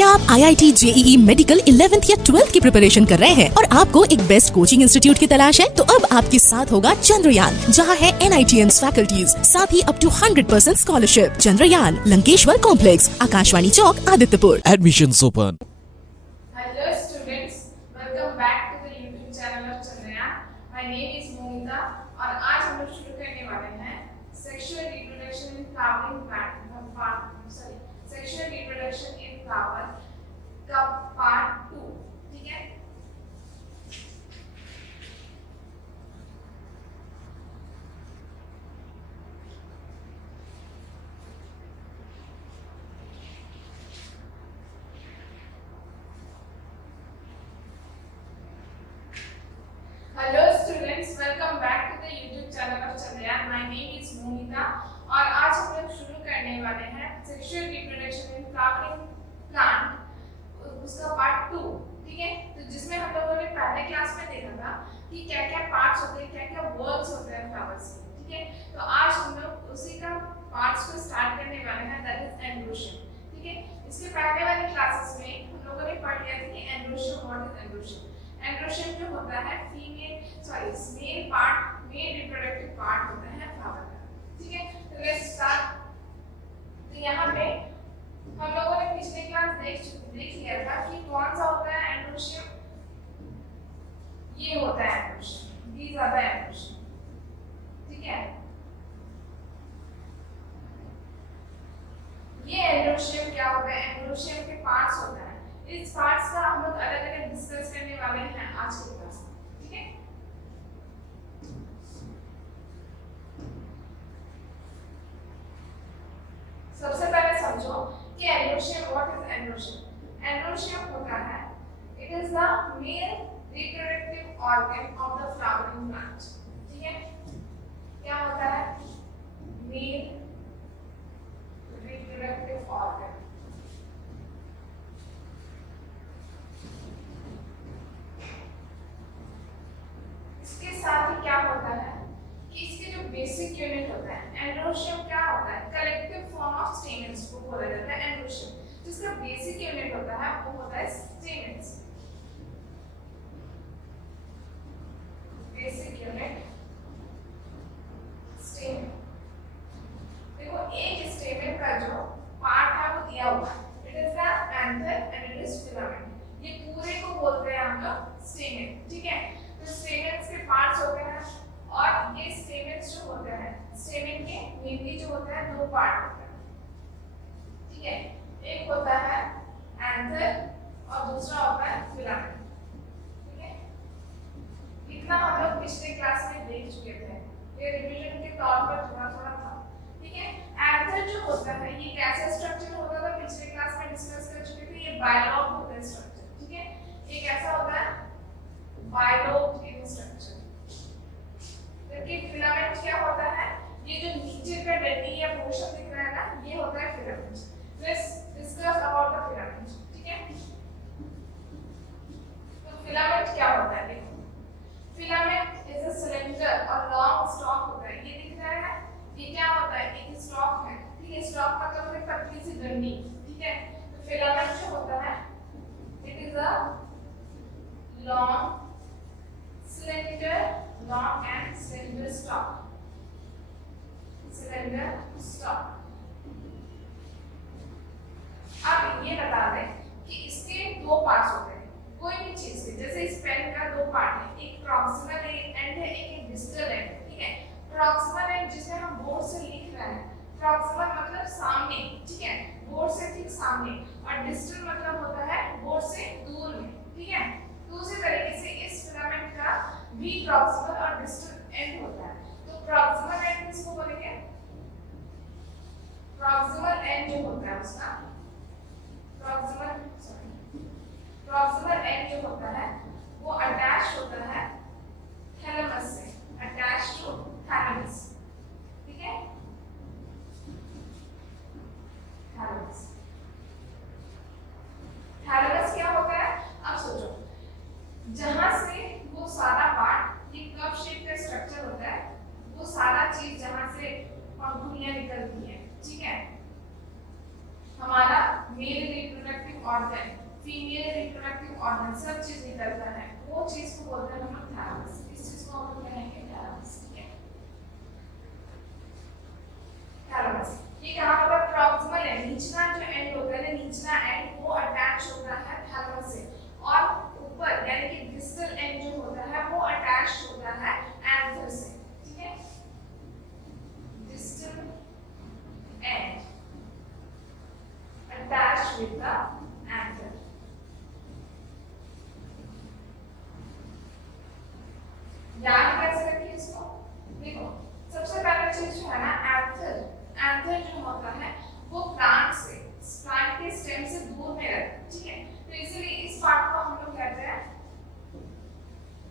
क्या आप IIT JEE medical 11th या 12th की प्रिपरेशन कर रहे हैं और आपको एक बेस्ट कोचिंग इंस्टीट्यूट की तलाश है? तो अब आपके साथ होगा चंद्रयान, जहां है NITN फैकल्टीज, साथ ही up to 100% scholarship. Chandrayaan, Lankeshwar complex, Akashvani Chowk, Adityapur. Admissions open. Hello students, welcome back to the YouTube channel of Chandrayaan. My name is Momita और आज हम लोग शुरू करने वाले हैं sexual reproduction in flowering plant sexual reproduction in flower का part 2, ठीक है? Hello students, welcome back to the YouTube channel of Chandrayaan. My name is Momita और आज हम लोग शुरू करने वाले हैं sexual reproduction in flowering plant उसका पार्ट 2, ठीक है? तो जिसमें हम लोगों ने पहले क्लास में देखा था कि क्या क्या पार्ट्स होते हैं, क्या क्या वर्क्स होते हैं फ्लावर्स के, ठीक है? तो आज हम लोग उसी का पार्ट्स को स्टार्ट करने वाले हैं, दैट इज एंड्रोशियम, ठीक है? इसके पहले वाले क्लासेस में हम लोगों ने पढ़ लिया था कि androecium what is androecium. Androecium जो होता है मेल रिप्रोडक्टिव पार्ट होता है फ्लावर का, ठीक है? तो लेट्स स्टार्ट। तो यहाँ पे हम लोगों ने पिछले क्लास देख लिया था कि कौन सा होता है एंड्रोशियम। ये होता है androecium, these are the androecium, ठीक है? ये एंड्रोशियम क्या होता है? एंड्रोशियम के पार्ट्स होता है। इस पार्ट्स का हम लोग अलग-अलग डिस्कस करने वाले हैं आज के क्लास में, ठीक है? सबसे पहले समझो कि androecium what is androecium. Androecium होता है it is the male reproductive organ of the flowering plant, ठीक है? क्या होता है? Male reproductive organ. इसके साथ ही क्या होता है कि इसके जो बेसिक यूनिट होता है, एंड्रोशियम क्या होता है? कलेक्टिव फॉर्म ऑफ स्टेमेन्स को बोला जाता है एंड्रोशियम। जिसका बेसिक यूनिट होता है वो होता है स्टेमेन्स। Basic unit stamen. देखो एक स्टेमेन का जो पार्ट है वो दिया हुआ है, it is the anther and it is filament. ये पूरे को बोलते हैं हम लोग स्टेमेन, ठीक है? तो स्टेमेन्स के पार्ट्स होते हैं और ये स्टेमेन्स जो होते हैं, स्टेमेन के मेनली जो होते हैं दो पार्ट होते हैं, ठीक है? एक होता है एंथर और दूसरा होता है फिलामेंट, ठीक है? इतना हम लोग पिछले क्लास में देख चुके थे, ये रिवीजन के तौर पर थोड़ा था, ठीक है? एंथर जो होता है ये कैसा स्ट्रक्चर होता था पिछले क्लास में डिस्कस कर चुके थे। ये बायलॉब होता है स्ट्रक्चर, ठीक है? ये कैसा होता है? बायलॉब इन स्ट्रक्चर। लेकिन फिलामेंट क्या होता है? ये जो नीचे का डंडी या पोर्शन दिख रहा है ना, ये होता है filament. Let's discuss about the filament, ठीक है? तो फिलामेंट क्या होता है? देखो, फिलामेंट इज अ सिलेंडर और लॉन्ग स्टॉक होता है। ये दिख रहा है, ये क्या होता है? एक स्टॉक है, ठीक है? स्टॉक मतलब है पतली सी डंडी, ठीक है? तो फिलामेंट जो होता है it is a long cylinder, long and cylinder stalk. Cylinder stalk. अब ये बता दें कि इसके दो पार्ट्स होते हैं कोई भी चीज के। जैसे इस पेन का दो पार्ट है, एक प्रॉक्सिमल एंड है, एक डिस्टल एंड, ठीक है? प्रॉक्सिमल एंड जिसे हम बोर्ड से लिख रहे हैं, प्रॉक्सिमल मतलब सामने, ठीक है? बोर्ड से ठीक सामने, और डिस्टल मतलब होता है बोर्ड से दूर में, ठीक है? तो उसी तरीके से इस फिलामेंट का भी प्रॉक्सिमल और डिस्टल एंड होता है। तो प्रॉक्सिमल एंड किसको बोलेंगे? प्रॉक्सिमल एंड जो होता है उसका प्रॉक्सिमल एंड जो होता है वो अटैच होता है थैलेमस से, अटैच टू थैलेमस, ठीक है? थैलेमस। थैलेमस क्या होता है? अब सोचो, जहां से वो सारा पार्ट, ये कप शेप का स्ट्रक्चर होता है, वो सारा चीज जहां से पंखुड़ियां निकलती हैं, ठीक है? हमारा male reproductive organ, female reproductive organ सब चीज निकलता है, वो चीज को बोलते हैं हम लोग थैलेमस। इस चीज को हम लोग कहेंगे थैलेमस। ठीक है, थैलेमस ये कहाँ पर प्रॉक्सिमल है, निचला जो एंड होता है ना, निचला एंड वो अटैच होता है थैलेमस से, और ऊपर यानी कि डिस्टल एंड जो होता है वो अटैच होता है एंथर से। ठीक है, distal end attach with the anther. याद कैसे रखिए इसको, देखो सबसे पहला चीज जो है ना एंथर, एंथर जो होता है वो प्लांट से, प्लांट के स्टेम से दूर में रहता है। ठीक है, तो इसीलिए इस पार्ट को हम लोग कहते हैं,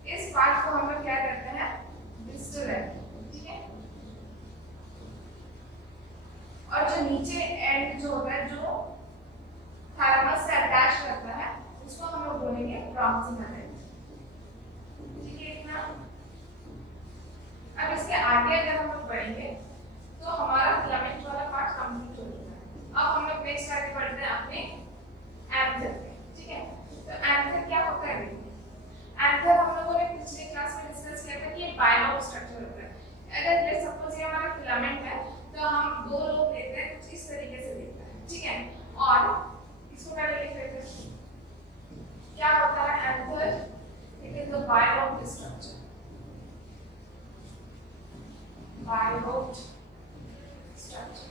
इस पार्ट को हम लोग क्या कहते हैं, डिस्टल एंड। ठीक है, और जो नीचे एंड जो होता है जो थैलेमस से अटैच करता है उसको हम लोग बोलेंगे प्रॉक्सिमल एंड। ठीक है इतना। अब इसके आगे अगर हम लोग बढ़ेंगे तो हमारा फिलामेंट वाला पार्ट कंप्लीट हो चुका है। अब हम लोग नेक्स्ट आगे बढ़ते हैं अपने एंथर पे। ठीक है, तो एंथर क्या होता है, एंथर हम लोगों ने पिछले क्लास में डिस्कस किया था कि ये बायलॉब स्ट्रक्चर होता है। अगर लेट्स सपोज ये हमारा फिलामेंट है तो हम दो लोब लेते हैं, कुछ इस तरीके से दिखता है। ठीक है, और इसको पहले लिख लेते हैं, क्या होता है anther, it is the bilobe structure, bilobe structure.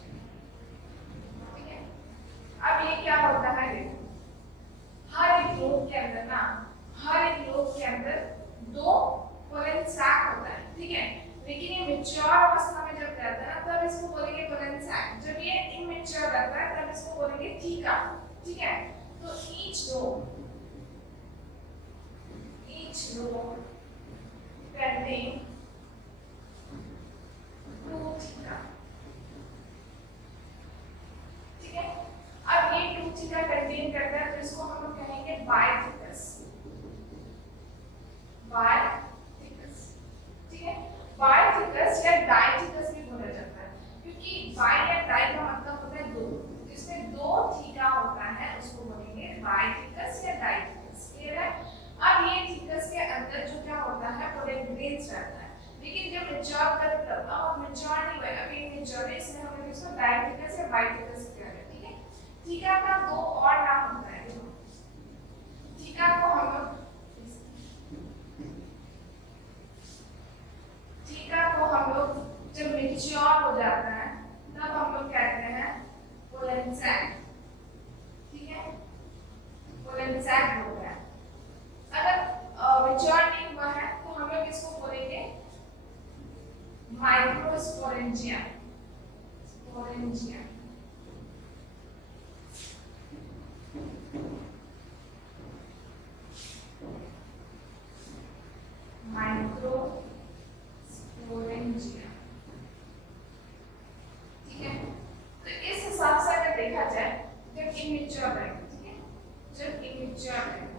ठीक है, अब ये क्या होता है, देखो हर एक लोब के अंदर ना, हर एक लोब के अंदर दो पोलन सैक होता है। ठीक है, लेकिन ये मैच्योर अवस्था में जब रहता है ना तब इसको बोलेंगे पोलन सैक, जब ये इमैच्योर रहता है तब इसको बोलेंगे थीका। ठीक है, तो each lobe contain two theca. ठीक है, अब ये टू थीका कंटेन करता है तो इसको हम लोग कहेंगे बायथिकस, बायथिकस। ठीक है, बायथिकस या डायथिकस भी बोला जाता है, क्योंकि बाय या डाई का मतलब होता है दो, जिसमें दो थीका होता है उसको बोलेंगे बायथिकस या डायथिकस। क्लियर है। अब ये थीकस के अंदर जो क्या होता है पोलन ग्रेन्स रहता है, लेकिन जब मैच्योर कर अब मैच्योर नहीं हुआ, अभी इमैच्योर है, इसलिए हमने इसको डायथिकस या बायथिकस किया है। ठीक है, थीका का दो और नाम होता है, थीका को हम लोग, थीका को हम लोग जब मैच्योर हो जाता है तब हम लोग कहते हैं पोलन सैक। ठीक है, पोलन सैक हो गया। अगर मैच्योर नहीं हुआ है तो हम लोग इसको बोलेंगे माइक्रोस्पोरेंजिया, स्पोरेंजिया। माइक्रोस्पोरेंजिया। ठीक है, तो इस हिसाब से अगर देखा जाए जब इमैच्योर रहेगा, ठीक है, जब इमैच्योर रहेगा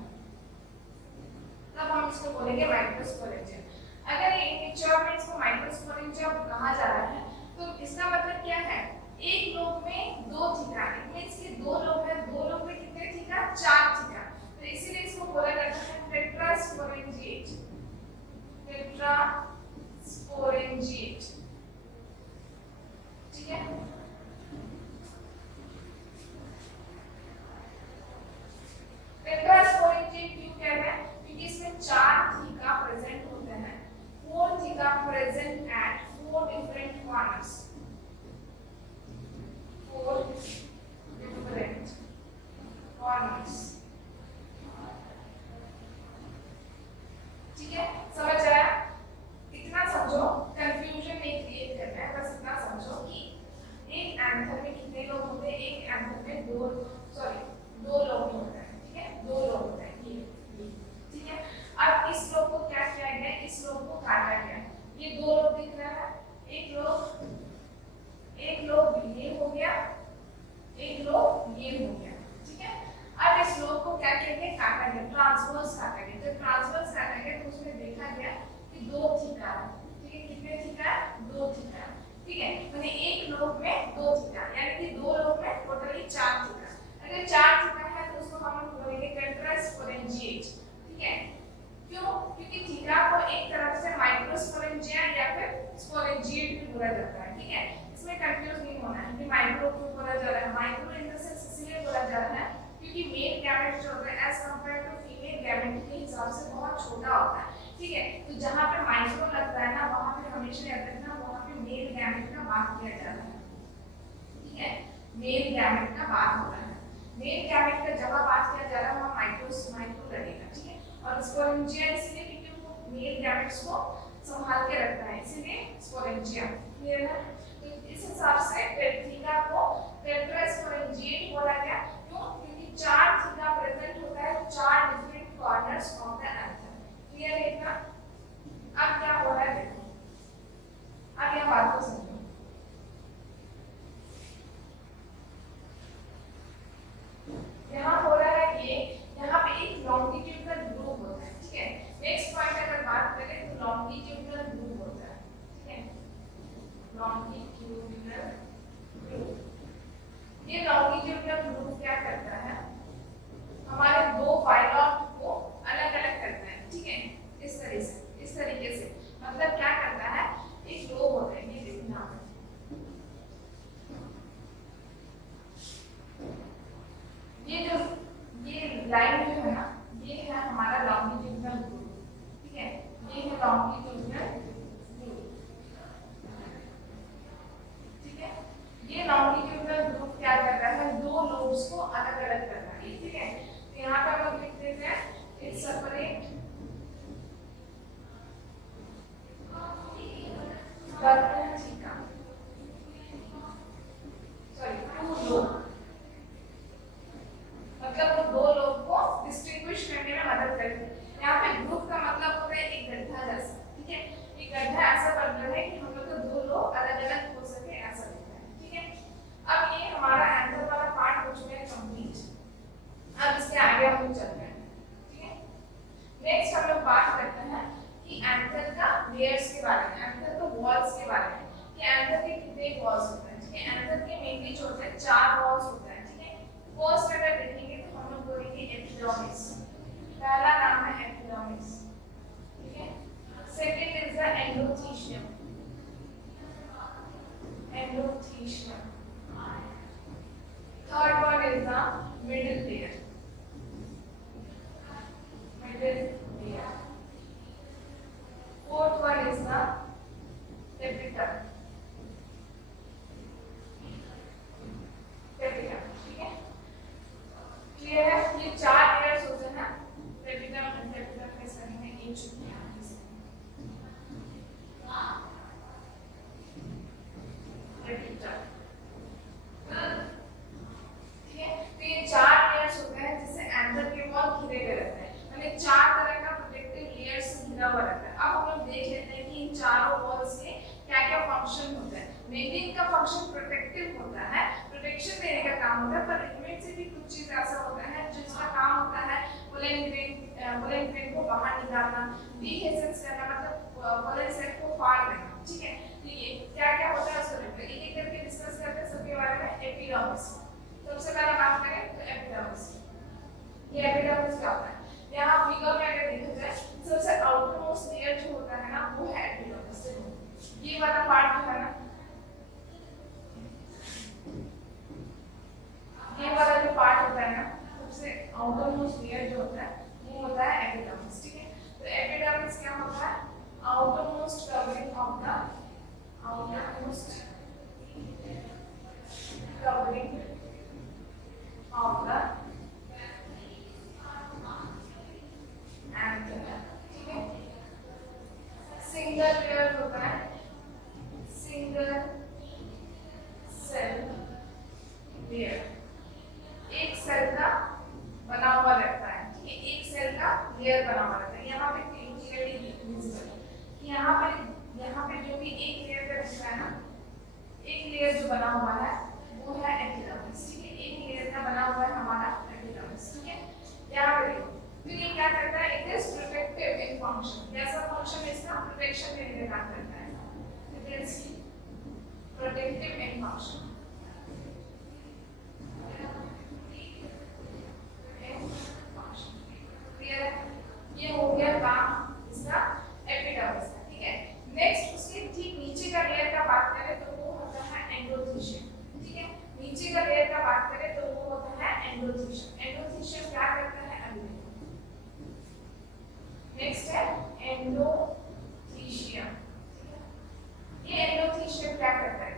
तब हम इसको बोलेंगे माइक्रोस्पोरेंजिया। अगर ये इमैच्योर में इसको माइक्रोस्पोरेंजिया कहा जा रहा है तो इसका मतलब क्या है, एक लोब में दो थीका, इट मींस कि दो लोब है, दो लोब में कितने थीका, चार थीका, तो इसीलिए इसको बोला जाता है टेट्रास्पोरेंजिएट, टेट्रास्पोरेंजिएट। ठीक है, टेट्रास्पोरेंजिएट क्यों कह रहे हैं, क्योंकि इसमें चार थीका प्रेजेंट होते हैं, four theca present at four different corners, four different corners. ठीक है, समझ आया, इतना समझो, कंफ्यूजन नहीं क्रिएट करना है, बस इतना समझो कि एक एंथर में कितने लोग होते हैं, एक एंथर में दो लोग होते हैं। ठीक है, दो लोग होते हैं ये। ठीक है, अब इस लोग को क्या किया गया, इस लोग को काटा गया, ये दो लोग दिख रहा है, एक लोग ये हो गया, एक लोग ये हो गया। ठीक है, अब इस लोग को क्या कहेंगे, काटा गया, ट्रांसवर्स काटा गया। जब ट्रांसवर्स काटा गया तो उसमें देखा गया कि दो थीका है। ठीक है, कितने थीका है, दो थीका। ठीक है, माने एक लोब में दो थीका, यानी कि दो लोब में टोटली चार थीका। अगर चार थीका है तो उसको क्योंकि मेल गैमेट जो होता है as compare to female gamete के हिसाब से बहुत छोटा होता है, ठीक है। तो जहाँ पे माइक्रो लगता है ना वहाँ पे हमेशा याद रखना वहाँ पे मेल गैमेट का बात किया जा रहा है, ठीक है, मेल गैमेट का बात हो रहा है। मेल गैमेट का जब बात किया जा रहा है वहाँ माइक्रो लगेगा, ठीक है। और स्पोरेंजिया इसलिए क्योंकि वो मेल गैमेट्स को संभाल के रखता है, इसीलिए स्पोरेंजिया, क्लियर है। तो इस हिसाब से थीका को टेट्रास्पोरेंजिएट बोला गया, क्यों? क्योंकि 4 थीका प्रेजेंट होता है 4 different corners of the anther, clear है इतना। अब क्या हो रहा है देखो, अब यह बात को समझो। यहाँ हो रहा है ये, यहाँ पे एक लॉन्गिट्यूडनल ग्रुप होता है, ठीक है। नेक्स्ट पॉइंट अगर बात करें तो लॉन्गिट्यूडनल ग्रुप होता है, ठीक है, लॉन्गिट्यूडनल ग्रुप। ये लॉन्गिट्यूडनल ग्रुप क्या करता है, हमारे दो फाइलम को अलग अलग करता है, ठीक है, इस तरीके से मतलब क्या करता है, एक लोब होता है, ये देखना ये लाइन जो है ना, ये है हमारा लॉन्गिट्यूडनल ग्रुप, ठीक है, ये है लॉन्गिट्यूडनल ग्रुप, ठीक है। ये लॉन्गिट्यूडनल ग्रुप क्या कर रहा है, दो लोब्स को अलग अलग कर रहा है, ठीक है। तो यहाँ पे हम लोग लिख देते हैं it's separate theca, sorry two lobe, मतलब वो दो लोग को डिस्टिंग्विश करने में मदद करती है। यहाँ पे ग्रुप का मतलब होता है एक गड्ढा जैसा, ठीक है, एक गड्ढा ऐसा बन रहा है कि हम लोग को दो लोग अलग अलग हो सके, ऐसा दिखता है, ठीक है। अब ये हमारा एंथर वाला पार्ट हो चुका है कंप्लीट। अब इसके आगे हम लोग चलते हैं, ठीक है। नेक्स्ट हम लोग बात करते हैं कि एंथर का लेयर्स के बारे में, एंथर के वॉल्स के बारे में, कि एंथर के कितने वॉल्स होते हैं, ठीक है। एंथर के मेनली जो होते हैं 4 वॉल्स होते हैं, ठीक है। फर्स्ट अगर देखेंगे तो हम लोग बोलेंगे एपिडर्मिस, पहला नाम है एपिडर्मिस, ठीक है। Second is the endothecium, endothecium. Third one is the middle layer, middle layer. Fourth one is the epiderm, epiderm, ठीक है, क्लियर है। ये 4 लेयर्स होते हैं ना, एपिडर्म में सही में एक चुकी है, एपिडर्म, ठीक है। तो ये 4 लेयर्स होते हैं जिससे एंथर के वॉल घिरे हुए रहते हैं, मतलब 4 तरह का प्रोटेक्टिव लेयर से घिरा हुआ रहता है। अब हम लोग देख लेते हैं कि इन चारों वॉल्स के क्या क्या फंक्शन होते हैं। मेनली इनका फंक्शन प्रोटेक्टिव होता है, प्रोटेक्शन देने का काम होता है, पर इनमें से भी कुछ चीज ऐसा होता है जिसका काम होता है पोलन ग्रेन को बाहर निकालना, डीहेसेंस करना, मतलब पोलन सेल को फाड़ देना, ठीक है। तो ये क्या क्या होता है उसको देखते हैं, एक एक करके डिस्कस करते हैं सबके बारे में। एपिडर्मिस, सबसे पहले बात करें तो एपिडर्मिस, ये एपिडर्मिस क्या होता है, यहाँ फिगर में अगर देखा जाए सबसे आउटर मोस्ट लेयर जो होता है ना वो है एपिडर्मिस। ये वाला पार्ट जो है ना, ये वाला जो पार्ट होता है ना सबसे आउटर मोस्ट लेयर जो होता है वो होता है एपिडर्मिस, ठीक है। तो एपिडर्मिस क्या होता है, outer most covering of the, outer most covering of the anther, ठीक है। सिंगल लेयर होता है, सिंगल सेल लेयर, एक सेल का बना हुआ रहता है, ठीक है, एक सेल का लेयर बना हुआ रहता है। यहाँ पे क्लियरली विजिबल कि यहाँ पे जो भी एक लेयर का दिख रहा है ना, एक लेयर जो बना हुआ है वो है एपिडर्मिस, ठीक है, एक लेयर का बना हुआ है हमारा एपिडर्मिस, ठीक है। यहाँ पे देखो, तो ये क्या करता है, it is protective in function, जैसा फंक्शन इसका प्रोटेक्शन देने का काम करता है, it is protective in function. Clear है, ये हो गया काम इसका एपिडर्मिस का, ठीक है। नेक्स्ट उसके ठीक नीचे का लेयर का बात करें तो वो होता है एंडोथीशियम, ठीक है। नीचे का लेयर का बात करें तो वो होता है एंडोथीशियम। एंडोथीशियम क्या करता है अभी। नेक्स्ट है एंडोथीशियम। ये एंडोथीशियम क्या करता है,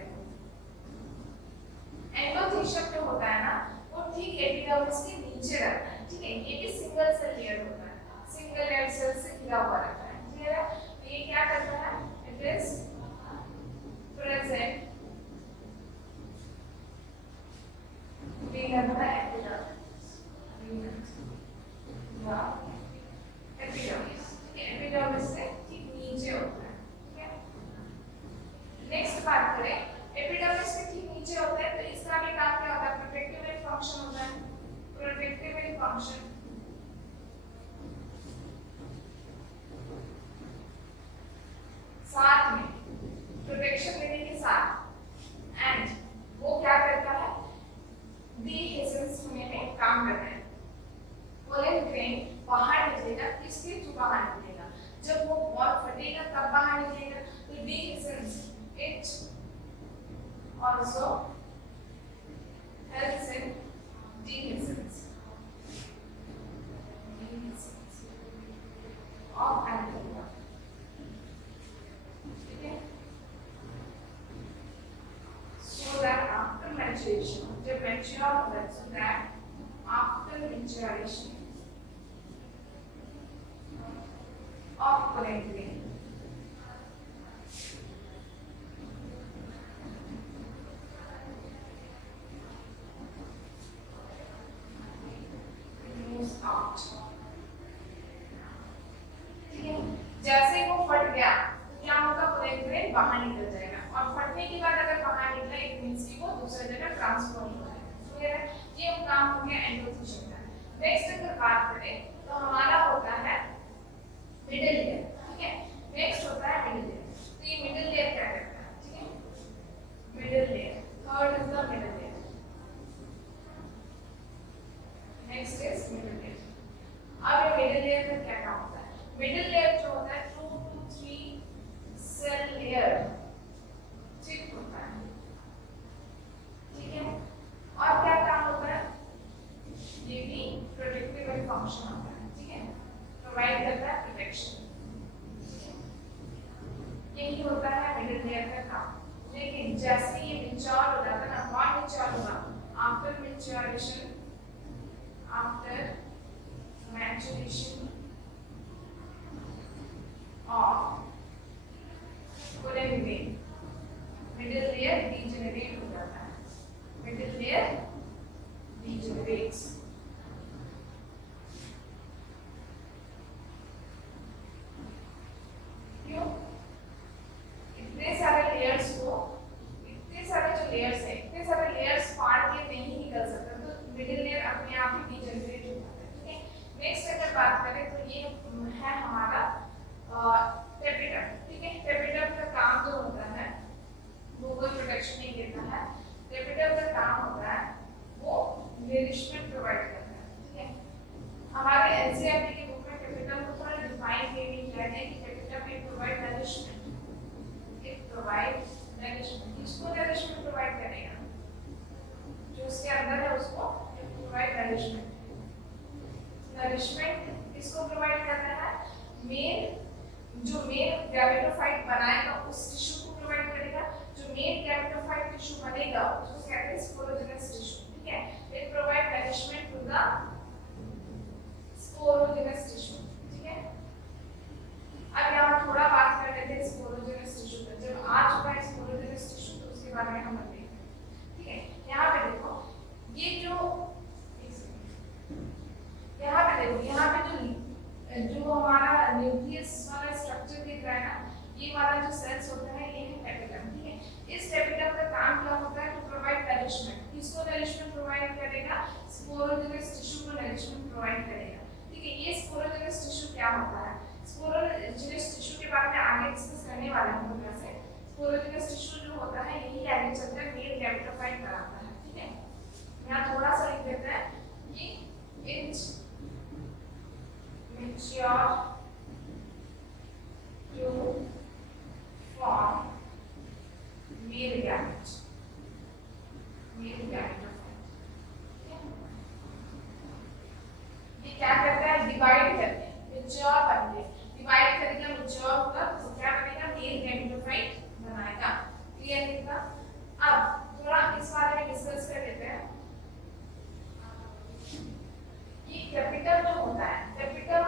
एंडोथीशियम जो होता है ना वो ठीक एपिडर्मिस के नीचे रहता है, ठीक है। ये भी सिंगल सेल लेयर होता है, सिंगल लेयर सेल से घिरा हुआ रहता है, क्लियर है। तो ये क्या करता है, it is present behind the epidermis, epidermis, epidermis से ठीक नीचे होता है, ठीक है। नेक्स्ट बात करें, एपिडर्मिस के ठीक नीचे होता है तो इसका भी काम क्या होता है, प्रोटेक्टिव फंक्शन होता है, प्रोटेक्टिव फंक्शन। साथ में प्रोटेक्शन देने के साथ एंड वो क्या करता है, डीहिसेंस होने में काम करता है। पोलन ग्रेन बाहर निकलेगा, किसके थ्रू बाहर निकलेगा, जब वो बॉल फटेगा तब बाहर निकलेगा। तो डीहिसेंस it also helps in dehiscence of alveoli, ठीक है। So that after maturation, जब mature होता है, so that after maturation of pollen grain out, ठीक है। जैसे वो फट गया तो क्या होगा, पोलन ग्रेन बाहर निकल जाएगा और फटने के बाद अगर बाहर निकला इट मींस कि वो दूसरी जगह ट्रांसफर हो जाएगा, क्लियर है। ये काम हो गया एंडोथीशियम का। नेक्स्ट अगर बात करें तो हमारा होता है मिडिल लेयर, ठीक है। नेक्स्ट होता है मिडिल लेयर। तो ये मिडिल लेयर क्या करता है, ठीक है, middle layer, third is the middle layer. Next is middle layer. अब ये मिडिल लेयर में क्या काम होता है, मिडिल लेयर जो होता है 2 to 3 सेल लेयर, ठीक होता है, ठीक है। और क्या काम होता है, ये भी प्रोटेक्टिव फंक्शन होता है, ठीक है, प्रोवाइड करता है प्रोटेक्शन, यही होता है मिडिल लेयर का काम। लेकिन जैसे ये मैच्योर हो जाता है ना, कौन मैच्योर होगा, after maturation, after maturation of pollen grain, middle layer degenerate हो जाता है, middle layer degenerates। क्यों, इतने सारे layers को, इतने सारे जो layers है, इतने सारे layers फाड़ के नहीं निकल सकते, तो मिडिल लेयर अपने आप ही डीजनरेट हो जाता है, ठीक है। नेक्स्ट अगर बात करें तो ये है हमारा टेपिडम, ठीक है। टेपिडम का काम जो होता है वो कोई प्रोटेक्शन नहीं देता है, टेपिडम का काम होता है वो नरिशमेंट प्रोवाइड करता है, ठीक है। हमारे एनसीईआरटी की बुक में टेपिडम को थोड़ा डिफाइन किया गया है कि tapetum it provide nourishment, it provide nourishment. किसको नरिशमेंट प्रोवाइड करेगा, जो उसके अंदर है उसको प्रोवाइड नरिशमेंट। नरिशमेंट किसको प्रोवाइड करना है, मेन जो मेन गैमेटोफाइट बनाएगा उस टिश्यू को प्रोवाइड करेगा, जो मेन गैमेटोफाइट टिश्यू बनेगा उसको कहते हैं स्पोरोजेनस टिश्यू, ठीक है। It provide nourishment to the sporogenous tissue, ठीक है। अब यहाँ थोड़ा बात कर लेते हैं स्पोरोजेनस टिश्यू पर। जब आ चुका है स्पोरोजेनस टिश्यू तो उसके बारे में हम बताएंगे, ठीक है। यहाँ पे देखो, ये जो यहाँ पे देखो, यहाँ पे जो हमारा न्यूक्लियस वाला स्ट्रक्चर दिख रहा है ना, ये वाला जो सेल्स होता है ये है टेपिडम, ठीक है। इस टेपिडम का काम क्या होता है, टू प्रोवाइड नरिशमेंट। किसको नरिशमेंट प्रोवाइड करेगा, स्पोरोजेनस टिश्यू को नरिशमेंट प्रोवाइड करेगा, ठीक है। ये स्पोरोजेनस टिश्यू क्या होता है, स्पोरोजेनस टिश्यू के बारे में आगे डिस्कस करने वाले हैं हम लोग। स्पोरोजेनस टिश्यू जो होता है यही आगे चलकर मेल गैमेटोफाइट बनाता है, ठीक है। यहाँ थोड़ा सा लिख देते हैं कि it mature to form male gamete, male gametophyte, mature बन गए, डिवाइड करेगा मैच्योर होगा तो क्या बनेगा, मेल गैमेटोफाइट बनाएगा। क्लियर है? अब थोड़ा इस बारे में डिस्कस कर लेते हैं। ये कैपिटल जो होता है, कैपिटल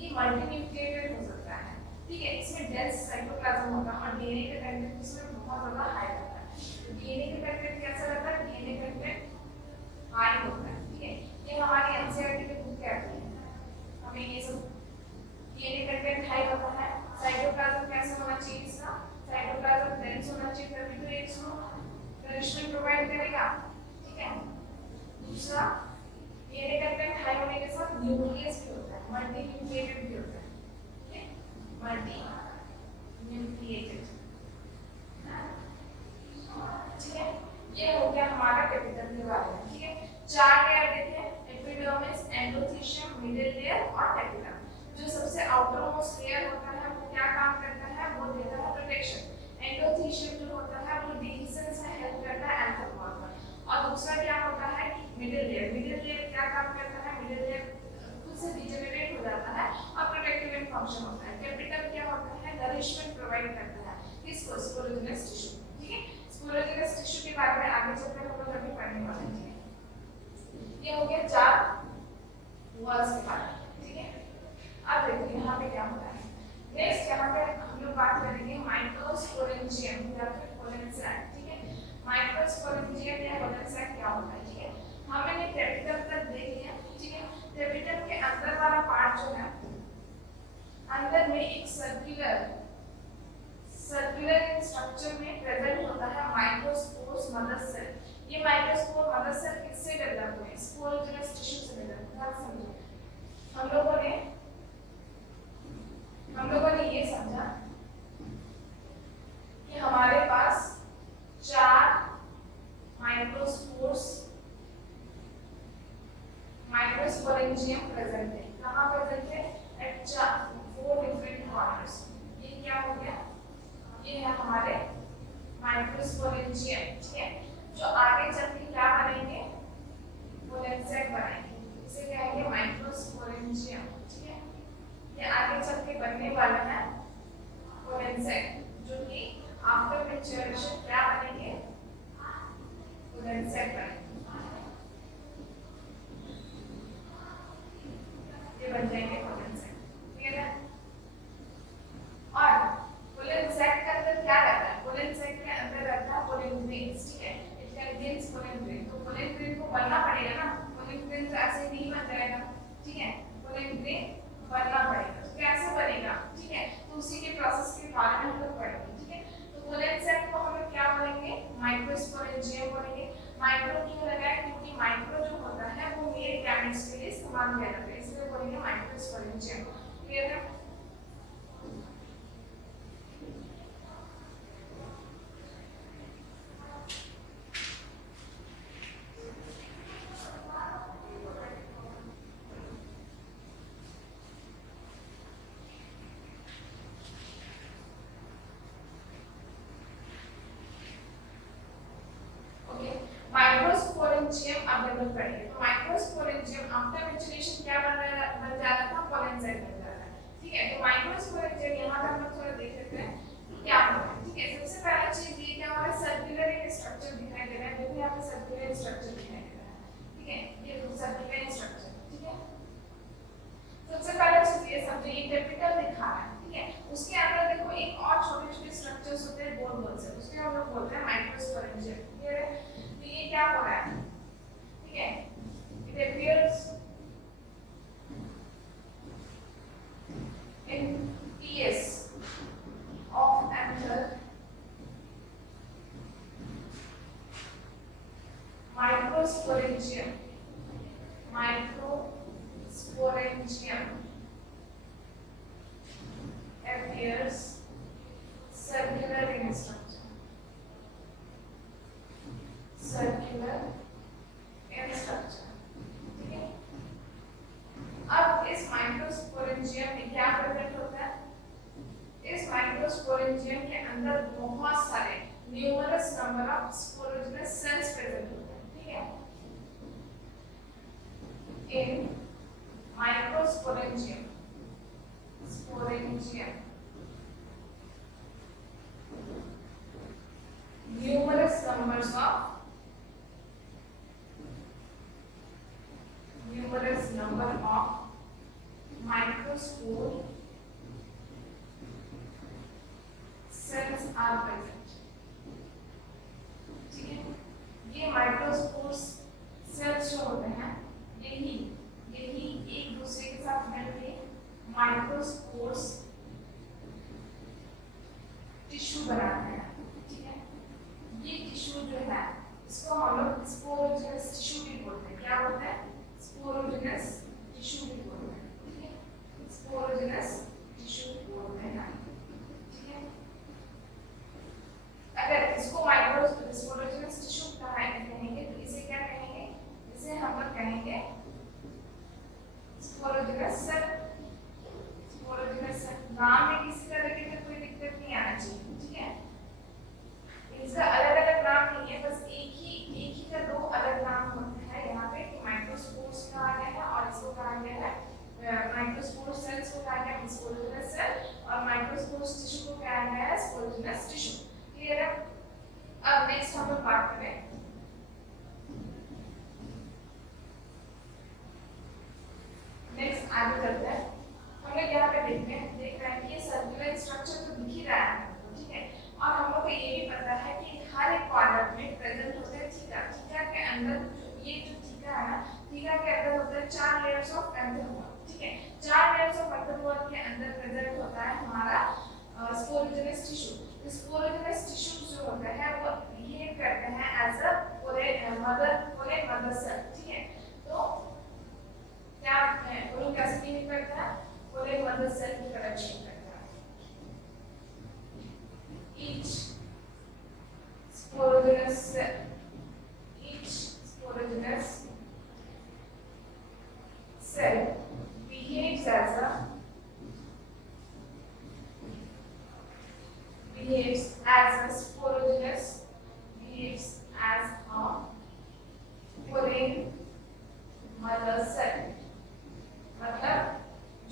ये मल्टीन्यूक्लिएटेड हो सकता है, ठीक है, इसमें डेंस साइटोप्लाज्म होता है और डीएनए का कंटेंट इसमें बहुत ज्यादा हाई होता है। डीएनए का कंटेंट कैसा रहता है, डीएनए कंटेंट हाई होता है, ठीक है। ये हमारी एनसीईआरटी के बुक कहती है हमें ये सब, डीएनए कंटेंट हाई होता है। साइटोप्लाज्म कैसा होना चाहिए इसका, साइटोप्लाज्म डेंस होना चाहिए तभी तो इसको नरिशमेंट प्रोवाइड करेगा, ठीक है। दूसरा, डीएनए कंटेंट हाई होने के साथ न्यूक्लियस भी होता है, मल्टी न्यूक्लिएटेड भी होता है, ठीक है, मल्टी न्यूक्लिएटेड, ठीक है। ये हो गया हमारा कैपिटल के बारे में, ठीक है। चार लेयर देखें, एपिडर्मिस, एंडोथेलियम, मिडिल लेयर और कैपिटल। जो सबसे आउटर मोस्ट लेयर होता है वो क्या काम करता है, वो देता है प्रोटेक्शन। एंडोथेलियम जो होता है वो डिहीजन से हेल्प करता है एंथोमॉर्फ में। और दूसरा क्या होता है कि मिडिल लेयर क्या काम करता है, मिडिल लेयर खुद से डिजेनरेट हो जाता है और प्रोटेक्टिव फंक्शन होता है। कैपिटल क्या होता है, नरिशमेंट प्रोवाइड करता है किसको, स्पोरोजिनस टिश्यू, ठीक है। स्पोरोजिनस टिश्यू के बारे में आगे चलकर हम लोग अभी पढ़ने वाले हैं, ठीक है। ये हो गया चार वॉल्स के बारे में, ठीक है। अब देखिए यहाँ पे क्या होता है, नेक्स्ट यहाँ पे हम लोग बात करेंगे माइक्रोस्पोरेंजियम या फिर पोलन सैक, ठीक है। माइक्रोस्पोरेंजियम या पोलन सैक क्या होता है, ठीक है। हमने कैपिटल तक देख लिया, ठीक है। कैपिटल के अंदर वाला पार्ट जो है, अंदर में एक सर्कुलर स्ट्रक्चर में प्रेजेंट होता है माइक्रोस्पोर्स मदर सेल। ये माइक्रोस्पोर मदर सेल किससे डेवलप हुए, स्पोरोजिनस टिश्यू से डेवलप हुआ, समझो। हम लोगों ने ये समझा कि हमारे पास चार माइक्रोस्पोरेंजियम प्रेजेंट है। कहाँ प्रेजेंट है, एट 4 डिफरेंट कॉर्नर्स। ये क्या हो गया, ये है हमारे माइक्रोस्पोरेंजियम, ठीक है। जो आगे चल के क्या बनेंगे, पोलन सैक बनाएंगे, इसे कहेंगे माइक्रोस्पोरेंजियम, ठीक है। ये आगे चल के बनने वाला है पोलन सैक, जो कि आफ्टर मैच्योरेशन क्या बनेंगे, पोलन सैक बनेंगे, ये बन जाएंगे पोलन सैक, क्लियर है। और पोलन सैक के अंदर क्या रहता है, पोलन सैक के अंदर रहता है पोलन ग्रेन्स, ठीक है। इट कंटेन्स पोलन ग्रेन, तो पोलन ग्रेन को बनना पड़ेगा ना, पोलन ग्रेन ऐसे नहीं बन जाएगा, ठीक है। पोलन ग्रेन बनना पड़ेगा, तो कैसे बनेगा, ठीक है, तो उसी के प्रोसेस के बारे में हम लोग पढ़ेंगे, ठीक है। तो पोलन सैक को हम लोग क्या बोलेंगे, माइक्रोस्पोरेंजियम बोलेंगे। माइक्रो क्यों लगा है, क्योंकि माइक्रो जो होता है वो मेल गैमेट्स के लिए इस्तेमाल किया जाता है, इसलिए बोलेंगे माइक्रोस्पोरेंजियम, क्लियर है। माइक्रोस्पोरेंजियम अब डेवलप करेंगे, तो माइक्रोस्पोरेंजियम आफ्टर मैच्योरेशन क्या बन जाता था, पोलन सैक बन जाता है, ठीक है। तो माइक्रोस्पोरेंजियम यहाँ पर हम लोग थोड़ा देख लेते हैं क्या होता है, ठीक है। सबसे पहला चीज ये क्या हमारा सर्कुलर एक स्ट्रक्चर दिखाई दे रहा है, देखो यहाँ पे सर्कुलर स्ट्रक्चर दिखाई दे रहा है, ठीक है, ये सर्कुलर स्ट्रक्चर, ठीक है। सबसे पहला चीज ये समझो, ये कैपिटल दिखा रहा है, ठीक है। उसके अंदर देखो एक और छोटे छोटे स्ट्रक्चर्स होते हैं गोल गोल से, उसके हम लोग बोलते हैं माइक्रोस्पोरेंजियम, क्लियर है। तो ये क्या हो रहा है, ठीक है, it appears in PS of another microsporangium appears circular in structure, circular in structure, ठीक है। अब इस माइक्रोस्पोरेंजियम में क्या प्रेजेंट होता है, इस माइक्रोस्पोरेंजियम के अंदर बहुत सारे numerous number of sporogenous cells present होते हैं, ठीक है। इन microsporangium sporangium. Numerous number of microspore cells are present. ठीक है, ये माइक्रोस्पोर्स सेल्स जो होते हैं यही एक दूसरे के साथ मिलकर माइक्रोस्पोर्स टिश्यू बनाते हैं. ठीक है, ये टिश्यू जो है इसको हम लोग स्पोरोजेनस टिश्यू भी बोलते हैं. क्या बोलते हैं? स्पोरोजेनस टिश्यू भी बोलते हैं. ठीक है, स्पोरोजेनस टिश्यू बोलते हैं. ठीक है, अगर इसको माइक्रोस्पोरोजेनस टिश्यू कहेंगे तो इसे क्या कहेंगे? इसे हम लोग कहेंगे स्पोरोजेनस सेल. स्पोरोजेनस सेल नाम में किसी तरह की कोई दिक्कत नहीं आना चाहिए. ठीक है, इसका अलग अलग नाम नहीं है, बस एक ही का दो अलग नाम होते हैं यहाँ पे कि माइक्रोस्पोर्स कहा गया है और इसको कहा गया है माइक्रोस्पोर्स सेल्स को कहा गया है स्पोरोजेनस सेल और माइक्रोस्पोर्स टिश्यू को कहा गया है स्पोरोजेनस टिश्यू. क्लियर है? अब नेक्स्ट हम लोग बात करें नेक्स्ट आगे चलते हैं. हम लोग यहाँ पे देख रहे हैं कि ये सर्कुलर स्ट्रक्चर तो दिख ही रहा है. ठीक है, और हम लोग को ये भी पता है कि हर एक क्वाड्रेंट में प्रेजेंट होते हैं थीटा. थीटा के अंदर ये जो थीटा है ना, थीटा के अंदर होता है 4 लेयर्स ऑफ एंथेरोमर. ठीक है, 4 लेयर्स ऑफ एंथेरोमर के अंदर प्रेजेंट होता है हमारा स्पोरोजेनस टिश्यू. स्पोरोजेनस टिश्यू जो होता है वो बिहेव करते हैं एज अ मदर सेल. ठीक है, तो क्या वो लोग कैसे बिहेव करता है? पूरे मदर सेल की तरह बिहेव करता है. each sporogenous cell behaves as a sporogenous pollen mother cell. मतलब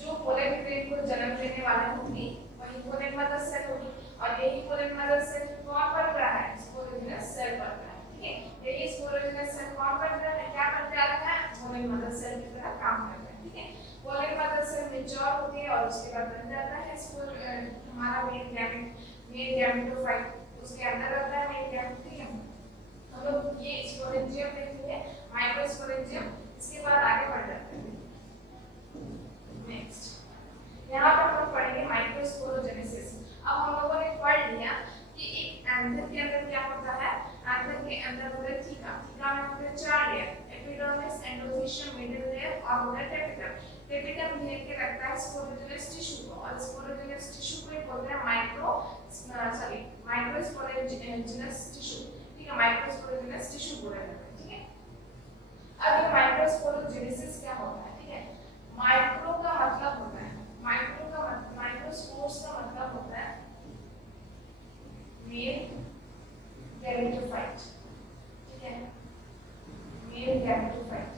जो पोलेन ग्रेन को जन्म देने वाली होगी वही पोलेन मदर सेल होगी और यही पोलेन मदर सेल कौन बन रहा है? स्पोरोजेनस सेल बन रहा है. ठीक है, यही स्पोरोजेनस सेल कौन बन रहा है? क्या बनते आ रहा है? पोलेन मदर सेल की तरह काम कर रहा है. ठीक है, पोलेन मदर सेल मैच्योर होती है और उसके बाद बन जाता है हमारा मेन गैमेटोफाइट. उसके अंदर रहता है मेन गैमेट. ठीक है, हम लोग ये स्पोरेंजियम देखेंगे, माइक्रोस्पोरेंजियम. इसके बाद आगे बढ़ जाते हैं. नेक्स्ट यहाँ पर हम लोग पढ़ेंगे माइक्रोस्पोरोजेनेसिस. अब हम लोगों ने पढ़ लिया कि एक एंथर के अंदर क्या होता है. एंथर के अंदर होता है थीका. थीका में होते हैं 4 layer: epidermis, endometrium, middle layer और होता है टेपिटम. टेपिटम घेर के रखता है स्पोरोजेनस टिश्यू को और स्पोरोजेनस टिश्यू को बोलते हैं माइक्रोस्पोरोजेनस टिश्यू. ठीक है, माइक्रोस्पोरोजेनस टिश्यू बोला जाता है. ठीक है, अब ये माइक्रोस्पोरोजेनेसिस क्या होता है? ठीक है, माइक्रो का मतलब होता है माइक्रोस्पोर्स का मतलब होता है मेल गैमेटोफाइट. ठीक है, मेल गैमेटोफाइट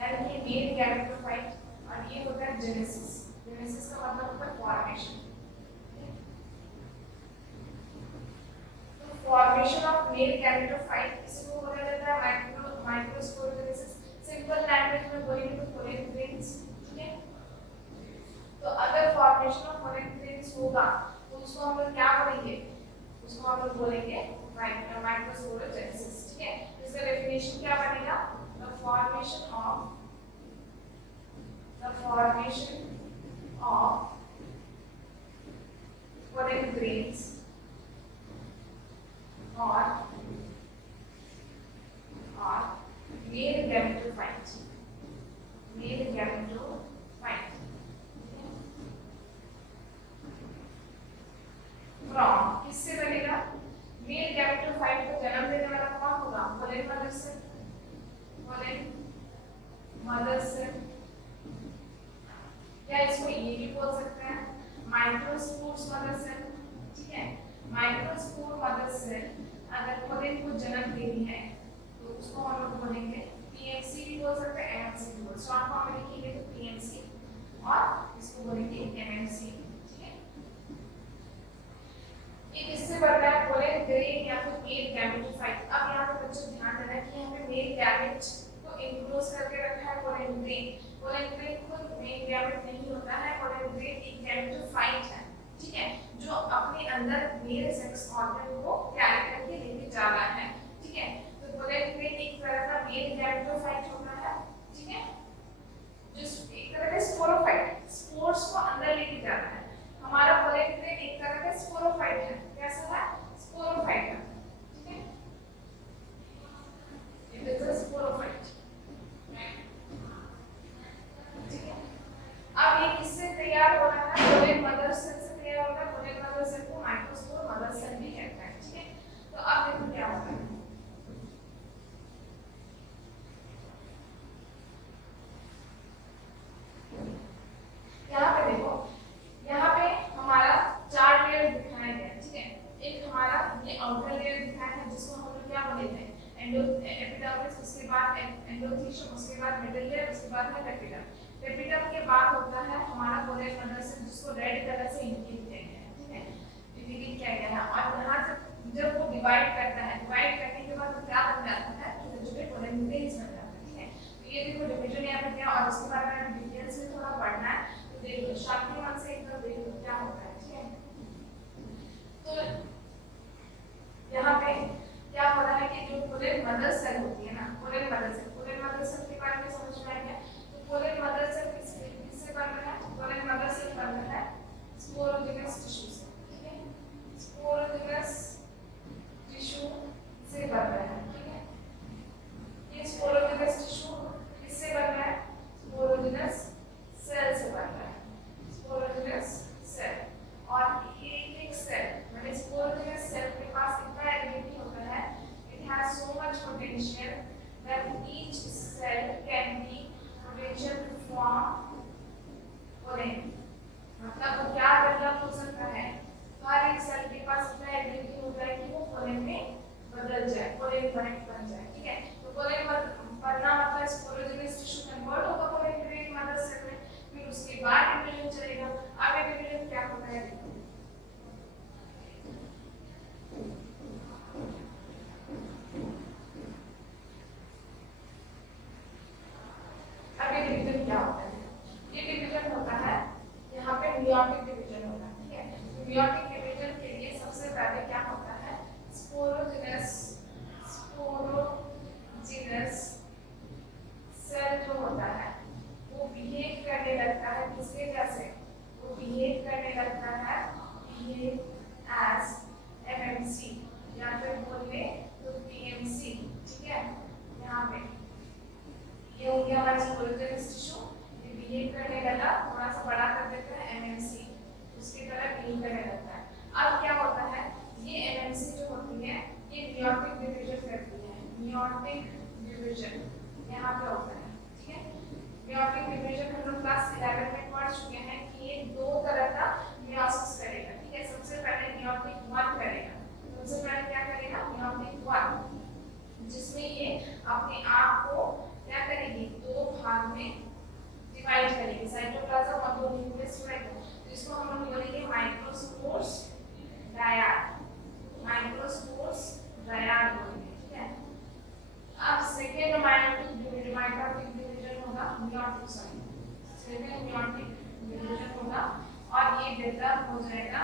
यानी कि मेल गैमेटोफाइट और ये होता है जेनेसिस. जेनेसिस का मतलब होता है फॉर्मेशन. तो फॉर्मेशन ऑफ मेल गैमेटोफाइट इसको बोला जाता है माइक्रोस्पोरोजेनेसिस. सिंपल लैंग्वेज में बोलेंगे तो पोलेन ग्रेन्स. ठीक है, तो अगर फॉर्मेशन ऑफ पोलेन ग्रेन्स होगा तो उसको हम लोग क्या बोलेंगे? उसको हम लोग बोलेंगे माइक्रोस्पोरोजेनेसिस. ठीक है, इसका डेफिनेशन क्या बनेगा? The formation of pollen grains or male gametophyte. From किससे बनेगा? मेल गैमेटोफाइट को जन्म देने वाला कौन होगा? Pollen mother cell. या इसको ये भी बोल सकते हैं माइक्रोस्पोर्स मदर सेल. ठीक है, माइक्रोस्पोर मदर सेल अगर पोलेन को जन्म देनी है तो उसको हम लोग बोलेंगे पीएमसी भी बोल सकते हैं, एमएमसी भी बोल. शॉर्ट फॉर्म में लिखेंगे तो पीएमसी और इसको बोलेंगे एमएमसी बाद है टेपिटम। टेपिटम के बाद होता है हमारा कोलेन मदर सेल, जिसको रेड कलर से इंडिकेट किया गया है, ठीक है, इंडिकेट किया गया है। और यहाँ जब वो डिवाइड करता है, डिवाइड करने के बाद क्या बन जाता है, छोटे छोटे कोलेन न्यूक्लियस बन जाता है, ठीक है। तो ये देखो डिवीजन यहाँ पे क्या, और इसके बारे में डिटेल से थोड़ा पढ़ना है, तो देखो शांति मन से एक बार देखो क्या होता है, ठीक है। तो यहाँ पे क्या हो रहा है कि जो कोलेन मदर सेल होती है ना, कोलेन मदर सेल के बारे में समझ में आएगा। तो कोलेन मदर सेल किससे बन रहा है, कोलेन मदर सेल बन रहा है स्पोरोजिनस टिश्यू से, ठीक है, स्पोरोजिनस टिश्यू से बन रहा है, ठीक है। ये स्पोरोजिनस टिश्यू किससे बन रहा है, स्पोरोजिनस सेल से बन रहा है, स्पोरोजिनस सेल। और ये एक सेल मतलब स्पोरोजिनस सेल के पास इतना एबिलिटी होता है, it has so much potential that each cell can be potential to form pollen. मतलब वो क्या डेवलप हो सकता है, हर एक सेल के पास इतना एबिलिटी होता है कि वो कोलेन में बदल जाए, कोलेन बन जाए, ठीक है। तो कोलेन बनना मतलब स्पोरोजिनस टिश्यू कन्वर्ट होगा कोलेन मदर सेल में, फिर उसके बाद डिवीजन चलेगा। अब ये डिवीजन क्या होता है, अब ये डिवीजन क्या होता है, ये डिवीजन होता है यहाँ पे मियोटिक डिवीजन होता है, ठीक है। मियोटिक डिवीजन के लिए सबसे पहले क्या होता है, स्पोरोजिनस सेल जो होता है वो बिहेव करने लगता है किसके जैसे, वो बिहेव करने लगता है बिहेव एज एमएमसी या फिर बोले तो पीएमसी, ठीक है। यहाँ पे ये हो गया हमारा स्पोरोजिनस टिश्यू, ये बिहेव करने लगा, थोड़ा सा बड़ा कर देते हैं एमएमसी, उसकी तरह बिहेव करने लगता है। अब क्या होता है, ये एमएमसी जो होती है ये मियोटिक डिवीजन करती है, मियोटिक डिवीजन यहाँ पे होता है, ठीक है। मियोटिक डिवीजन हम लोग क्लास 11 में पढ़ चुके हैं कि ये दो तरह का मियोसिस करेगा, ठीक है। सबसे पहले मियोटिक 1 करेगा, सबसे पहले क्या करेगा, मियोटिक 1, जिसमें ये अपने आप को क्या करेगी, दो भाग में डिवाइड करेगी, साइटोप्लाज्म और दो न्यूक्लियस डिवाइड। तो इसको हम लोग बोलेंगे माइक्रोस्पोर्स डायड, माइक्रोस्पोर्स डायड बोलेंगे, ठीक है। अब सेकेंड मायोटिक डिवीजन होगा मियोटिक, सेकेंड मियोटिक डिवीजन होगा और ये डेवलप हो जाएगा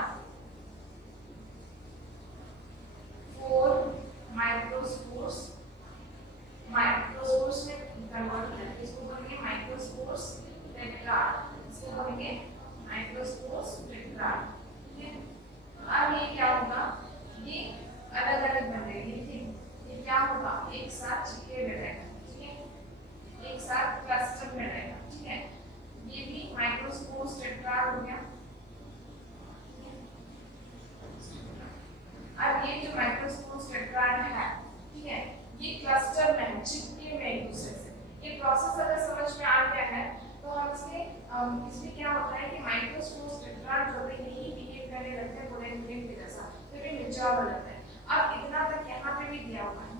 4 माइक्रोस्पोर्स में कन्वर्ट हो जाएगा, इसको बोलेंगे माइक्रोस्पोर्स टेट्राड, इसको बोलेंगे माइक्रोस्पोर्स टेट्राड, ठीक है। अब ये क्या होगा, ये अलग अलग बन जाएंगे, ठीक, ये क्या होगा, एक साथ चिपके हुए रहेगा, ठीक है, एक साथ क्लस्टर में रहेगा, ठीक है। ये भी माइक्रोस्पोर्स टेट्राड हो गया। अब ये जो माइक्रोस्पोर्स टेट्राड है, ठीक है, ये क्लस्टर में है, चिपके में एक दूसरे से। ये प्रोसेस अगर समझ में आ गया है तो हम इसमें क्या होता है कि माइक्रोस्पोर्स टेट्राड जो है यही बिहेव करने लगते हैं कोलेन के जैसा, फिर भी मैच्योर हो जाता है। अब इतना तक यहाँ पे भी दिया हुआ है,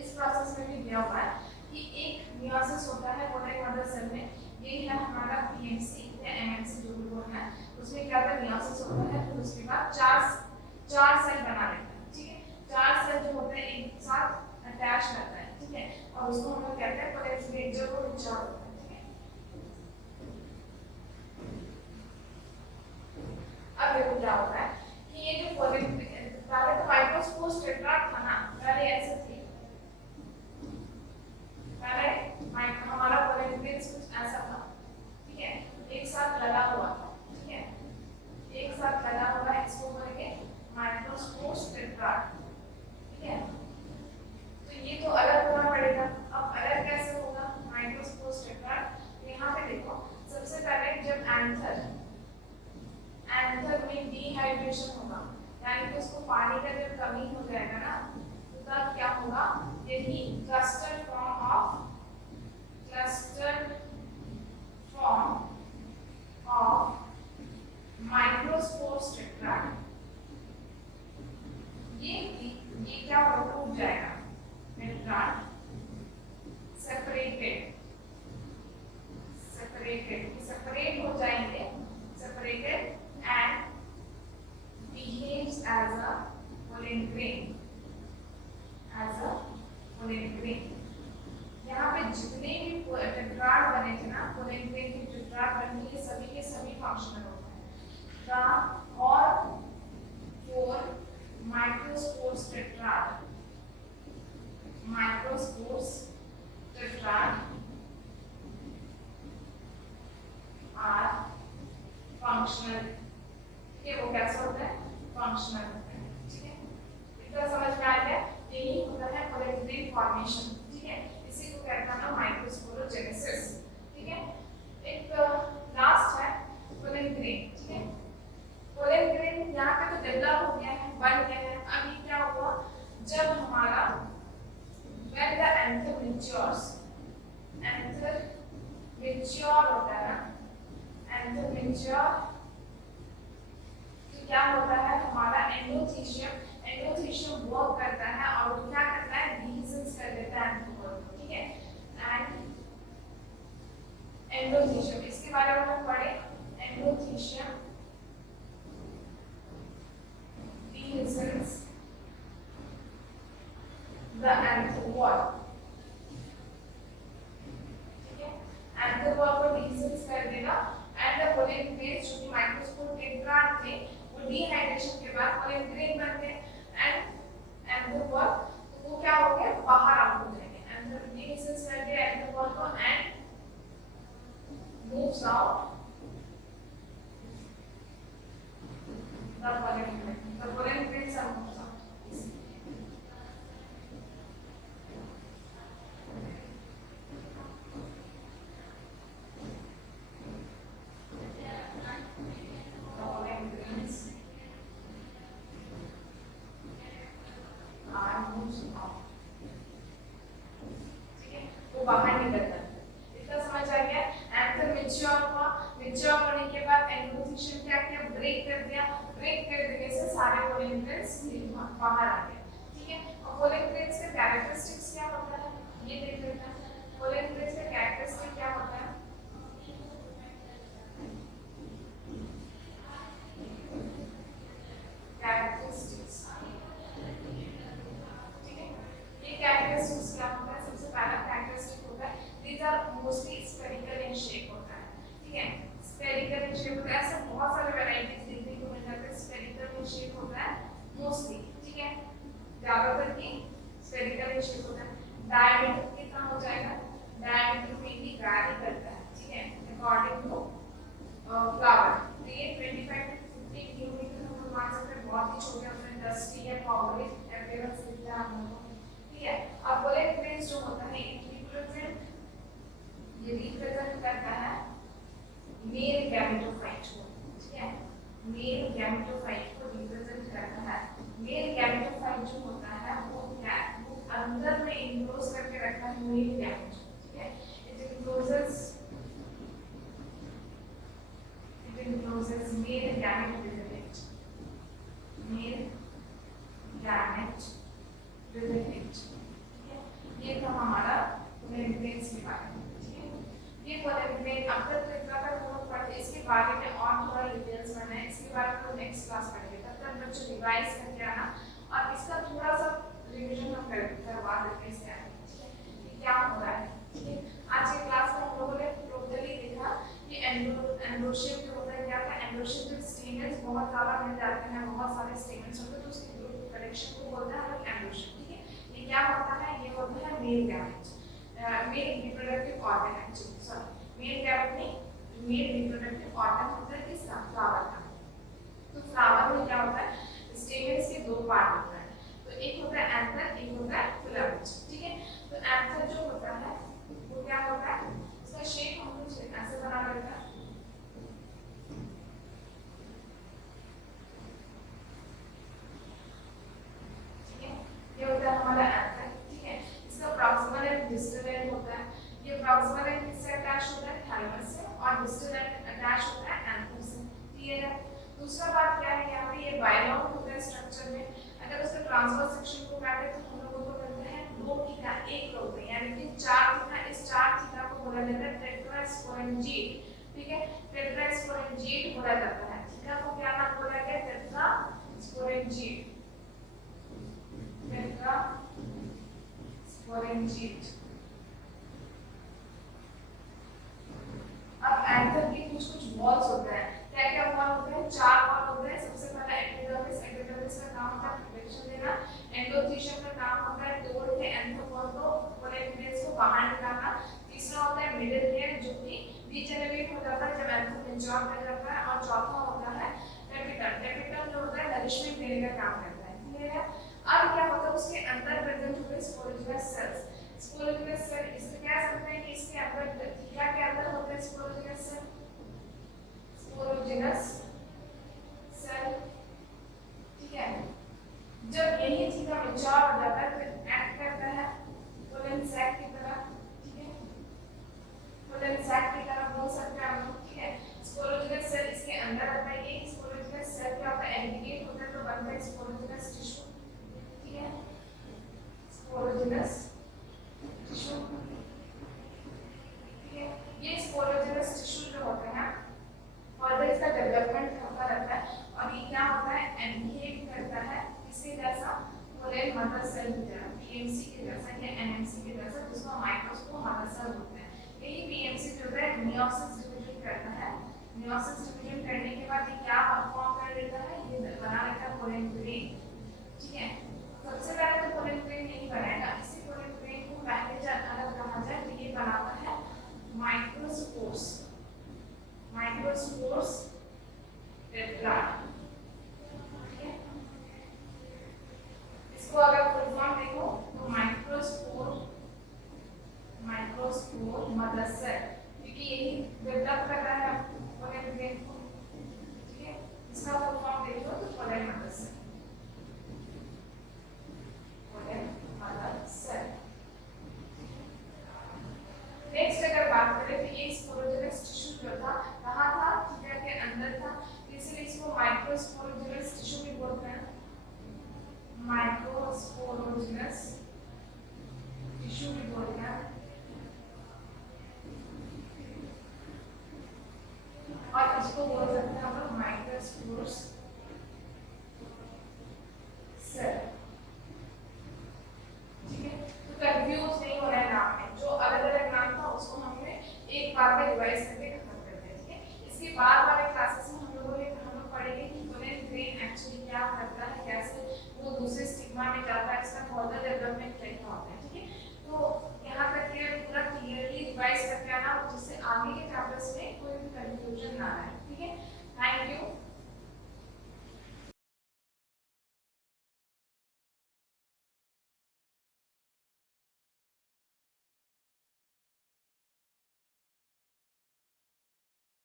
इस प्रोसेस में भी दिया हुआ है कि एक मियोसिस होता है कोलेन मदर सेल में, ये है हमारा पीएमसी या एमएमसी जो भी बोलना है, उसमें क्या होता है, मियोसिस होता है, फिर उसके बाद चार सेल बना लेता है, ठीक है। 4 सेल जो होते हैं एक साथ अटैच रहता है, ठीक है, और उसको हम लोग कहते हैं कोलेन जो वो मैच्योर होता है, ठीक है। अब देखो क्या होता है कि ये जो कोलेन, पहले तो माइक्रोस्पोर्स टेट्राड था ना, पहले ऐसे थी, पहले हमारा कोलेन कुछ ऐसा था, ठीक है, एक साथ लगा हुआ था, ठीक है, एक साथ लगा हुआ है, इसको बोलेंगे माइक्रोस्पोर्स टेट्राड, ठीक है। तो ये तो अलग होना पड़ेगा। अब अलग कैसे होगा माइक्रोस्पोर्स टेट्राड, यहाँ पे देखो सबसे पहले जब एंथर में डिहाइड्रेशन होगा, यानी कि उसको पानी का जब कमी हो जाएगा ना, तो तब क्या होगा, यही cluster form of microspores tetrad, ये क्या होगा, टूट जाएगा, टेट्राड सेपरेटेड, सेपरेट हो जाएंगे, separated and behaves as a woolen grain, as a woolen grain. यहाँ पे जितने भी टेट्राड बने थे ना, woolen grain के टेट्राड बने थे, सभी के सभी फंक्शनल होते हैं। The all four microspores tetrad, microspores tetrad are functional। ठीक है, वो कैसे होता है? फंक्शनल होता है। ठीक है, इतना समझ में आ गया? यही होता है woolen grain फॉर्मेशन। ठीक है, इसी को कहते हैं माइक्रोस्पोरोजेनेसिस। ठीक है, एक लास्ट है woolen grain। ठीक है, woolen grain यहाँ पे तो डेवलप हो गया है, बन गया है। अभी क्या हुआ, जब हमारा when the anther matures, anther mature होता है ना, anther mature तो क्या होता है, हमारा एंडोथीशियम वर्क करता है और वो क्या करता है, डिहिजन्स कर देता है एंथर को। ठीक है, एंड एंडोथीशियम, इसके बारे में हम पढ़े, एंडोथीशियम डिहिजन्स द एंथर वॉल। ठीक है, एंथर वॉल को डिहिजन्स कर देगा एंड द woolen grains जो कि माइक्रोस्पोर टेट्राड थे, वो डिहाइड्रेशन के बाद woolen grain बनते हैं एंड एंथर वॉल, तो वो क्या हो गया, बाहर आउट हो जाएंगे। एंथर डिहिजन्स कर दिया एंथर वॉल को and moves out the woolen grain, the woolen grains are moves out। बाहर निकलता है। इतना समझ आ गया? एंथर मैच्योर हुआ, मैच्योर होने के बाद एंडोथीशियम क्या किया, ब्रेक कर दिया, ब्रेक कर देने से सारे woolen grains बाहर आ गए। ठीक है, और woolen grains के कैरेक्टरिस्टिक्स क्या होता है, ये देख लेते हैं। woolen grains का कैरेक्टरिस्टिक क्या होता है, कैरेक्टरिस्टिक्स। ठीक है, ये कैरेक्टरिस्टिक्स क्या होता है, सबसे पहला कैरेक्टरिस्टिक होता है these are mostly spherical in shape होता है। ठीक है, spherical in shape होता है, ऐसे बहुत सारे वैरायटीज देखने को मिल जाते हैं, spherical in shape होता है मोस्टली। ठीक है, ज्यादातर की spherical in shape होता है। डायमीटर कितना हो जाएगा, डायमीटर में भी वैरी करता है। ठीक है, अकॉर्डिंग टू फ्लावर, तो ये 25 to 50 किलोमीटर हम मान सकते हैं, बहुत ही छोटे होते हैं, डस्टी है, पाउडरी अपीयरेंस दिखता है हम लोगों को। ठीक है, अब woolen grains जो होता है ये रिप्रेजेंट करता है मेल गैमेटोफाइट को। ठीक है, मेल गैमेटोफाइट को रिप्रेजेंट करता है। मेल गैमेटोफाइट जो होता है वो अंदर में इनक्लोज करके रखता है मेल गैमेट। ठीक है, it encloses male gamete with it, male gamete with it. ठीक है, ये था हमारा woolen grains के बारे में। ये woolen grain अब तक तो इतना तक हम लोग पढ़े, इसके बारे में और थोड़ा डिटेल्स पढ़ना है, इसके बारे में नेक्स्ट क्लास पढ़ेंगे। तब तक बच्चों रिवाइज करके आना और इसका थोड़ा सा रिवीजन हम करवा देते हैं इसके आगे। ठीक है, क्या हो रहा है। ठीक है, आज के क्लास में हम लोगों ने टोटली देखा कि एंडोशियम जो होता है, क्या था, एंडोशियम में स्टेमेन्स बहुत ज्यादा मिल जाते हैं, बहुत सारे स्टेमेन्स होते हैं, तो उसके ग्रुप कलेक्शन को बोलते हैं हम लोग एंडोशियम। ठीक है, ये क्या होता है, ये होता है male gamete, male reproductive organ. Actually sorry, male gamete नहीं, मेल रिप्रोडक्टिव ऑर्गन होता है किसका, फ्लावर का। तो फ्लावर में क्या होता है, स्टेमेन्स के दो पार्ट होता है, तो एक होता है एंथर, एक होता है फिलामेंट। ठीक है, तो एंथर जो होता है वो क्या होता है, इसका शेप हम लोग ऐसे बना लेते हैं। ठीक है, ये होता है हमारा एंथर। ठीक है, इसका प्रॉक्सिमल एंड डिस्टल एंड होता है। ये प्रॉक्सिमल एंड किससे अटैच होता है, थैलेमस से, और डिस्टल एंड अटैच होता है एंथर से। क्लियर है। दूसरा बात क्या है, यहाँ पे ये बायलॉन्ग होता है स्ट्रक्चर में। अगर उसका ट्रांसवर्स सेक्शन को काटे तो हम लोगों को मिलता है 2 थीटा 1 होता है, यानी कि 4 थीटा। इस 4 थीटा को बोला जाता है टेट्रा टेट्रास्पोरेंजिएट, ठीक है, टेट्रास्पोरेंजिएट बोला जाता है। थीका को क्या नाम बोला गया? Tetrasporangiate, tetrasporangiate. अब एंथर के कुछ वॉल्स होते हैं। क्या क्या वॉल होते हैं? 4 वॉल होते हैं। सबसे पहला एपिडर्मिस, एपिडर्मिस का काम होता है प्रोटेक्शन देना। एंडोथीलियम का काम होता है तोड़ के एंथोपॉन को, पोलेमिनेज को बाहर निकालना। तीसरा होता है मिडिल लेयर जो कि डीजेनरेट हो जाता है जब एंथो मैच्योर हो जाता है। और चौथा होता है टेपिटम। टेपिटम जो होता है नरिशमेंट देने का काम करता है। क्लियर है? अब क्या होता है उसके अंदर प्रेजेंट हुए स्पोरोजिनस सेल्स। स्पोरोजिनस सेल इसमें कह सकते हैं कि इसके अंदर थीका के अंदर होता है स्पोरोजिनस सेल, स्पोरोजिनस सेल, ठीक है। जब यही थीका मैच्योर हो जाता है तो एक्ट करता है पोलन सैक की तरह, ठीक है, पोलन सैक की तरह बोल सकते हैं हम लोग, ठीक है। स्पोरोजिनस सेल इसके अंदर आता है। ये स्पोरोजिनस सेल क्या होता है? एग्रीगेट होता है तो बनता है स्पोरोजिनस टिश्यू, ठीक है, स्पोरोजिनस टिश्यू, ठीक है। ये स्पोरोजिनस टिश्यू जो होते हैं और इसका डेवलपमेंट होता रहता है और ये क्या होता है? एनहेड करता है इसी जैसा पोलन मदर सेल की तरह, पीएमसी के जैसा या एनएमसी के जैसा, जिसको माइक्रोस्कोप मदर सेल बोलते हैं। यही पीएमसी जो है मियोसिस डिवीजन करता है। मियोसिस डिवीजन करने के बाद ये क्या फॉर्म कर देता है? ये बना लेता है पोलन ग्रेन, ठीक है। सबसे पहले तो पोलन ग्रेन नहीं बनाएगा, इसी पोलन ग्रेन को पहले अलग कहा जाए तो ये बनाता है माइक्रोस्पोर्स, माइक्रोस्पोर्स टेट्रा, ठीक है। इसको अगर फुल फॉर्म देखो तो माइक्रोस्पोर, माइक्रोस्पोर मदर सेल, क्योंकि यही डेवलप कर रहा है पोलन ग्रेन को, ठीक है। इसका फुल फॉर्म देखो तो pollen mother cell, pollen mother cell. Next अगर बात करें तो ये स्पोरोजिनस टिश्यू जो था कहाँ था? थीका के अंदर था, इसलिए इसको माइक्रोस्पोरोजिनस टिश्यू भी बोलते हैं, माइक्रोस्पोरोजिनस टिश्यू भी बोलते हैं। और इसको बोल सकते हैं हम लोग माइक्रोस्पोर्स सेल, ठीक है। तो कंफ्यूज नहीं होना है नाम में, जो अलग अलग नाम था उसको हमने एक बार में रिवाइज करके खत्म कर दिया, ठीक है। इसके बाद वाले क्लासेस में हम लोग पढ़ेंगे कि पोलन ग्रेन एक्चुअली क्या करता है, कैसे वो दूसरे स्टिग्मा में जाता